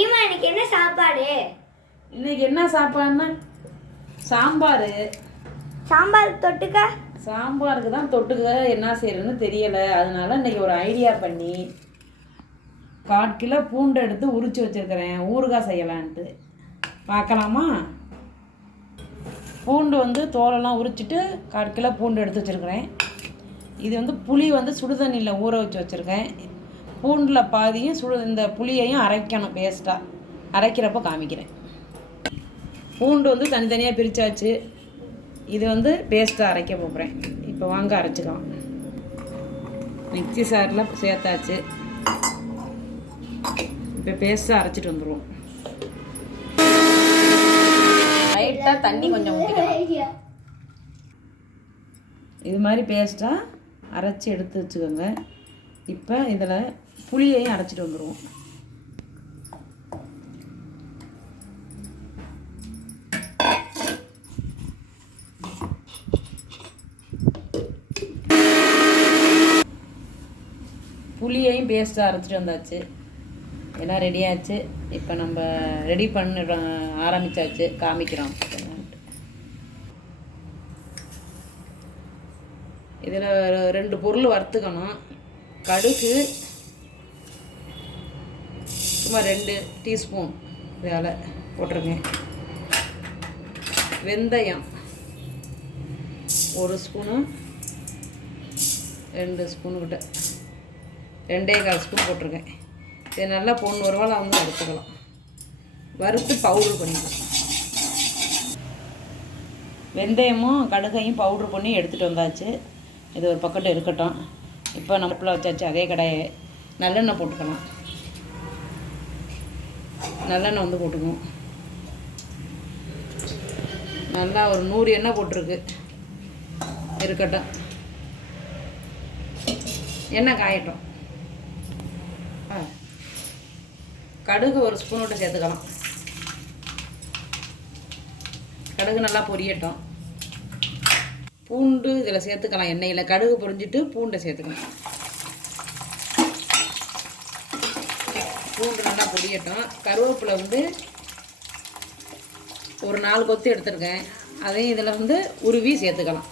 பெரியம்மா எனக்கு என்ன சாப்பாடு? இன்னைக்கு என்ன சாப்பாடுன்னா? சாம்பார். சாம்பார் தொட்டுக்க? சாம்பாருக்கு தான் தொட்டுக்க என்ன செய்யறதுன்னு தெரியலை. அதனால இன்னைக்கு ஒரு ஐடியா பண்ணி கால் கிலோ பூண்டு எடுத்து உரிச்சு வச்சிருக்கிறேன். ஊறுகாய் செய்யலான்ட்டு. பார்க்கலாமா? பூண்டு வந்து தோலெல்லாம் உரிச்சிட்டு கால் கிலோ பூண்டு எடுத்து வச்சுருக்கிறேன். இது வந்து புளி வந்து சுடுதண்ணியில் ஊற வச்சு வச்சுருக்கேன். பூண்டில் பாதியும் சுடு இந்த புளியையும் அரைக்கணும் பேஸ்ட்டாக அரைக்கிறப்ப காமிக்கிறேன். பூண்டு வந்து தனித்தனியாக பிரித்தாச்சு இது வந்து பேஸ்ட்டாக அரைக்க போகிறேன். இப்போ வாங்க அரைச்சிக்கலாம். மிக்சி சாரில் சேர்த்தாச்சு. இப்போ பேஸ்ட்டாக அரைச்சிட்டு வந்துடுவோம் லைட்டாக தண்ணி கொஞ்சம் ஊற்றிக்கலாம் இது மாதிரி பேஸ்ட்டாக அரைச்சி எடுத்து வச்சுக்கோங்க. இப்போ இதில் புளியையும் அரைச்சிட்டு வந்துடுவோம் புளியையும் பேஸ்ட்டாக அரைச்சிட்டு வந்தாச்சு. எல்லாம் ரெடியாச்சு இப்போ நம்ம ரெடி பண்ண ஆரம்பித்தாச்சு காமிக்கிறோம். இதில் ரெண்டு பொருள் வறுத்துக்கணும். கடுகு சும்மா ரெண்டு டீஸ்பூன் வேலை போட்டிருக்கேன் வெந்தயம் ஒரு ஸ்பூனு ரெண்டு ஸ்பூனுக்கிட்ட ரெண்டே கால் ஸ்பூன் போட்டிருக்கேன் இது நல்லா பொண்ணு வருவாள் வந்து வறுத்துக்கலாம். வறுத்து பவுடர் பண்ணிக்கலாம். வெந்தயமும் கடுகையும் பவுட்ரு பண்ணி எடுத்துகிட்டு வந்தாச்சு. இது ஒரு பக்கத்து இருக்கட்டும். இப்போ நம்மளுக்குள்ள வச்சாச்சு அதே கடையை. நல்லெண்ணெய் போட்டுக்கலாம். நல்லெண்ணெய் வந்து போட்டுக்கணும். நல்லா ஒரு நூறு எண்ணெய் போட்டிருக்கு. இருக்கட்டும். எண்ணெய் காயட்டும். ஆ. கடுகு ஒரு ஸ்பூன் விட்டு சேர்த்துக்கலாம். கடுகு நல்லா பொரியட்டும். பூண்டு இதில் சேர்த்துக்கலாம் எண்ணெயில். கடுகு பொரிஞ்சிட்டு பூண்டை சேர்த்துக்கலாம். பூண்டு நல்லா பொரியட்டும் கருவேப்பிலை வந்து ஒரு நாலு கொத்து எடுத்துருக்கேன். அதையும் இதில் வந்து உருவி சேர்த்துக்கலாம்.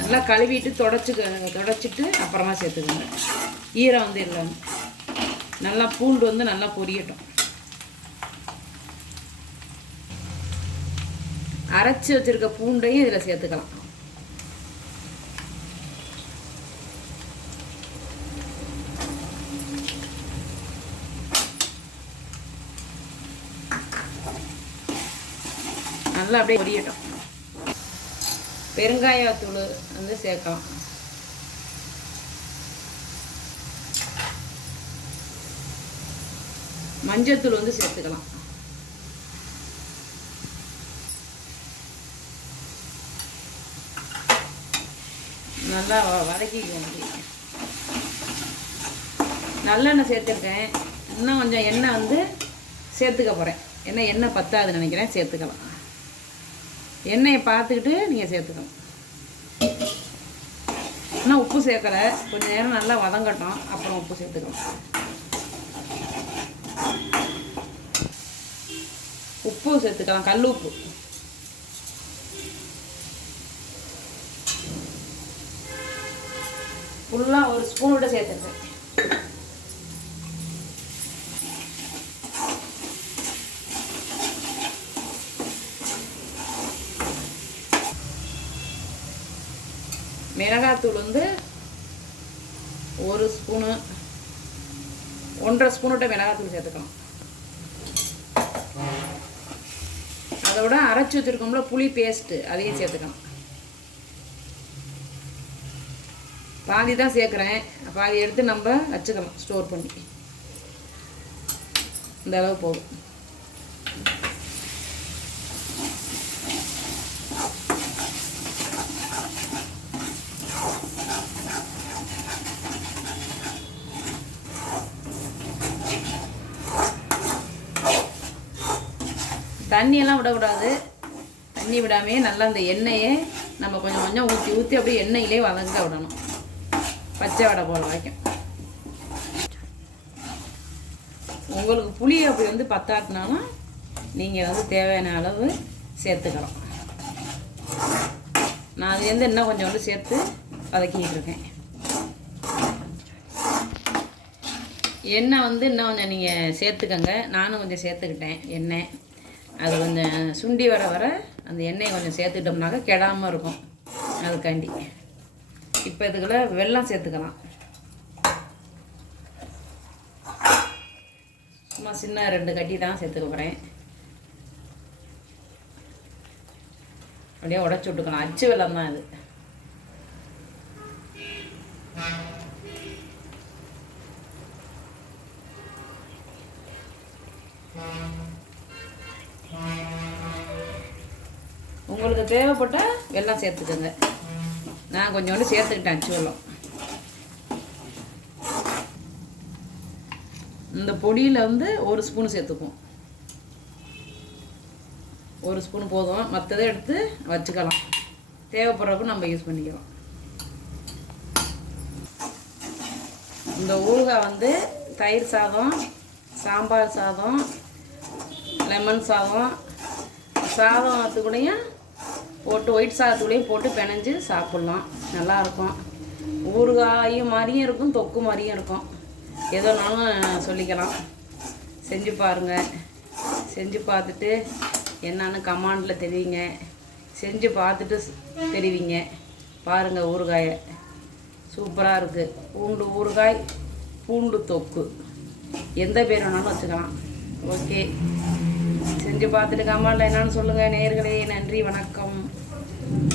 நல்லா கழுவிட்டு தொடச்சிக்க தொடச்சிட்டு அப்புறமா சேர்த்துக்கோங்க. ஈரம் வந்து இல்லை. நல்லா பூண்டு வந்து நல்லா பொரியட்டும். அரைச்சி வச்சிருக்க பூண்டையும் இதில் சேர்த்துக்கலாம். நல்லா அப்படியே பொரியட்டும். பெருங்காயத்தூள் வந்து சேர்க்கலாம். மஞ்சத்தூள் வந்து சேர்த்துக்கலாம். நல்லா வதக்கிக்கோங்க. நல்லெண்ணெய் சேர்த்துருக்கேன். இன்னும் கொஞ்சம் எண்ணெய் வந்து சேர்த்துக்க போகிறேன் ஏன்னா எண்ணெய் பத்தாதுன்னு நினைக்கிறேன். சேர்த்துக்கலாம். எண்ணெயை பார்த்துக்கிட்டு நீங்கள் சேர்த்துக்கணும். இன்னும் உப்பு சேர்க்கலை. கொஞ்சம் நேரம் நல்லா வதங்கட்டும். அப்புறம் உப்பு சேர்த்துக்கணும். உப்பு சேர்த்துக்கலாம். கல் உப்பு. ஃபுல்லாக ஒரு ஸ்பூன் விட சேர்த்துருக்கேன். மிளகாத்தூள் வந்து ஒரு ஸ்பூனு ஒன்றரை ஸ்பூனுட்ட மிளகாத்தூள் சேர்த்துக்கலாம். அதை விட அரைச்சி வச்சுருக்கோம்ல புளி பேஸ்ட்டு அதையும் சேர்த்துக்கலாம். பாதி தான் சேர்க்குறேன். பாதி எடுத்து நம்ம வச்சுக்கலாம் ஸ்டோர் பண்ணி. இந்த அளவு போதும். தண்ணியெல்லாம் விடக்கூடாது. தண்ணி விடாமையே நல்லா அந்த எண்ணெயை நம்ம கொஞ்சம் கொஞ்சம் ஊற்றி ஊற்றி அப்படியே எண்ணெயிலே வதங்க விடணும். பச்சை வடை போல வரைக்கும். உங்களுக்கு புளி அப்படி வந்து பத்தாட்டினாலும் நீங்கள் வந்து தேவையான அளவு சேர்த்துக்கலாம் நான் அது வந்து இன்னும் கொஞ்சம் வந்து சேர்த்து வதக்கிட்டு இருக்கேன். எண்ணெய் வந்து இன்னும் கொஞ்சம் நீங்கள் சேர்த்துக்கங்க. நானும் கொஞ்சம் சேர்த்துக்கிட்டேன் எண்ணெய். அது கொஞ்சம் சுண்டி வர வர அந்த எண்ணெயை கொஞ்சம் சேர்த்துக்கிட்டோம்னாக்கா கெடாமல் இருக்கும். அதுக்காண்டி. இப்போ இதுக்குள்ள வெல்லம் சேர்த்துக்கலாம். சும்மா சின்ன ரெண்டு கட்டி தான் சேர்த்துக்க போகிறேன் அப்படியே உடச்சி விட்டுக்கலாம். அச்சு வெள்ளம் தான் இது உங்களுக்கு தேவைப்பட்டால் வெள்ளம் சேர்த்துக்கோங்க. நான் கொஞ்சோண்டு சேர்த்துக்கிட்டேன் அச்சு இந்த பொடியில் வந்து ஒரு ஸ்பூன் சேர்த்துக்குவோம் ஒரு ஸ்பூன் போதும். மற்றதை எடுத்து வச்சுக்கலாம். தேவைப்படுறப்ப நம்ம யூஸ் பண்ணிக்கலாம். இந்த ஊறுகாய் வந்து தயிர் சாதம் சாம்பார் சாதம் லெமன் சாதம். சாதத்துக்கூடையும் போட்டு ஒயிட் சாதத்துக்குள்ளேயும் போட்டு பிணைஞ்சு சாப்பிட்லாம். நல்லாயிருக்கும். ஊறுகாயும் மாதிரியும் இருக்கும் தொக்கு மாதிரியும் இருக்கும். எதோனாலும் சொல்லிக்கலாம். செஞ்சு பாருங்கள் செஞ்சு பார்த்துட்டு என்னன்னு கமாண்டில் தெரிவிங்க. செஞ்சு பார்த்துட்டு தெரிவிங்க. பாருங்கள் ஊறுகாயை. சூப்பராக இருக்குது பூண்டு ஊறுகாய் பூண்டு தொக்கு. எந்த பேர் வேணாலும் வச்சுக்கலாம். ஓகே. செஞ்சு பார்த்துட்டு கமாண்டில் என்னன்னு சொல்லுங்கள் நேர்களே நன்றி வணக்கம்.